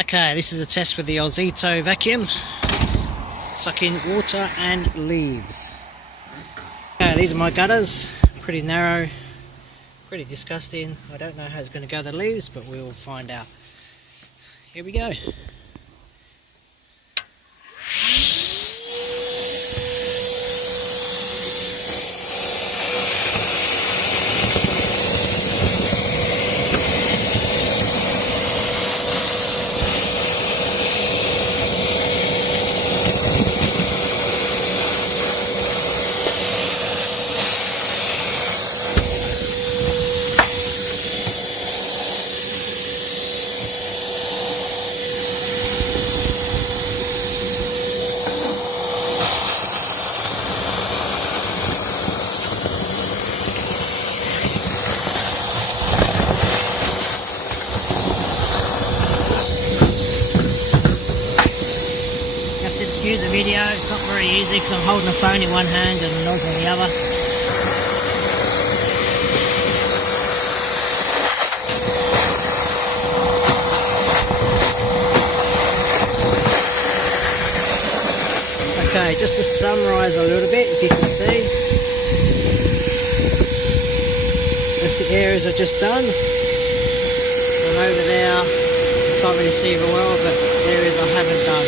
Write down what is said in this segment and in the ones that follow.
Okay, this is a test with the Ozito vacuum, sucking water and leaves. Okay, these are my gutters, pretty narrow, pretty disgusting. I don't know how it's going to go the leaves, but we'll find out. Here we go. Excuse the video, it's not very easy because I'm holding the phone in one hand and the nozzle in the other. Okay, just to summarise a little bit, if you can see. That's the areas I've just done. And over there, I can't really see very well, but areas I haven't done.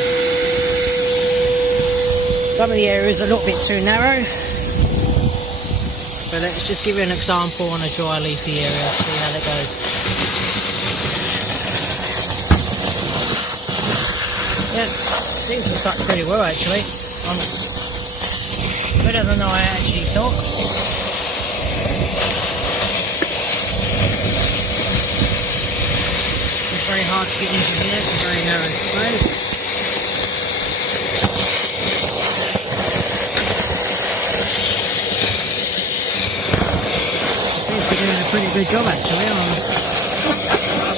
Some of the areas are a little bit too narrow, but let's just give you an example on a dry leafy area, see how that goes. Yeah, seems to suck pretty well actually. Better than I actually thought. It's very hard to get into here, it's a very narrow space. Doing a pretty good job actually. I'm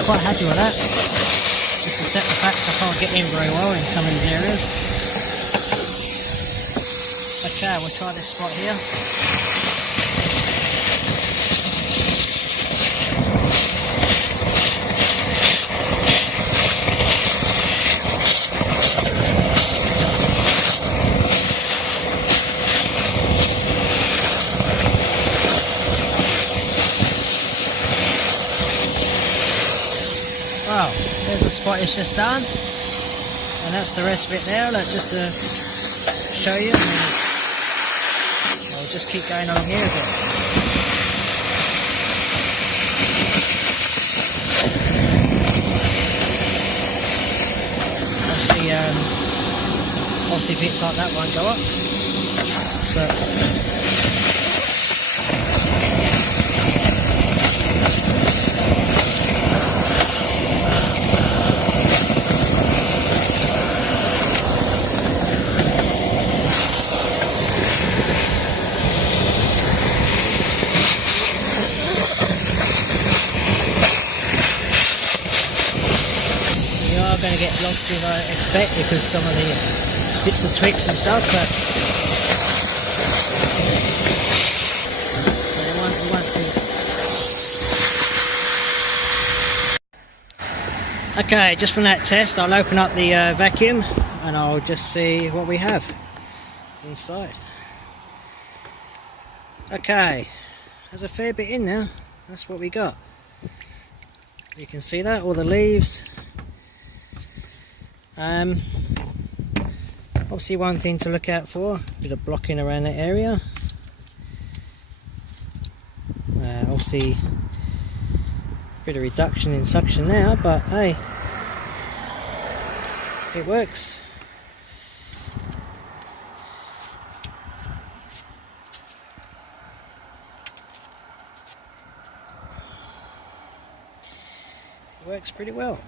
quite happy with that. Just to set the fact I can't get in very well in some of these areas. Okay, we'll try this spot here. Well, there's a spot it's just done, and that's the rest of it there. Look, just to show you, and I'll just keep going along here a bit. Obviously bits like that won't go up, but going to get lost as I expect because some of the bits of twigs and stuff, but it won't. Okay, just from that test I'll open up the vacuum and I'll just see what we have inside. Okay, there's a fair bit in there. That's what we got. You can see that, all the leaves. Obviously one thing to look out for, a bit of blocking around that area. Obviously a bit of reduction in suction now, but hey, it works. It works pretty well.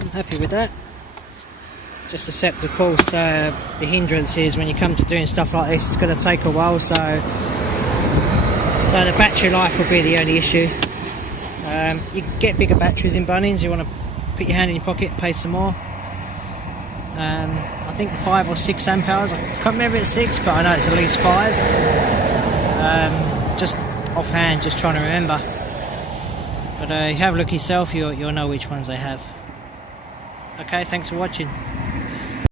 I'm happy with that. Just accept, of course, the hindrance is when you come to doing stuff like this, it's going to take a while, so the battery life will be the only issue. You can get bigger batteries in Bunnings. You want to put your hand in your pocket, pay some more. I think 5 or 6 amp hours. I can't remember if it's 6, but I know it's at least 5. Just offhand, just trying to remember. But But you have a look yourself, you'll know which ones they have. Okay, thanks for watching.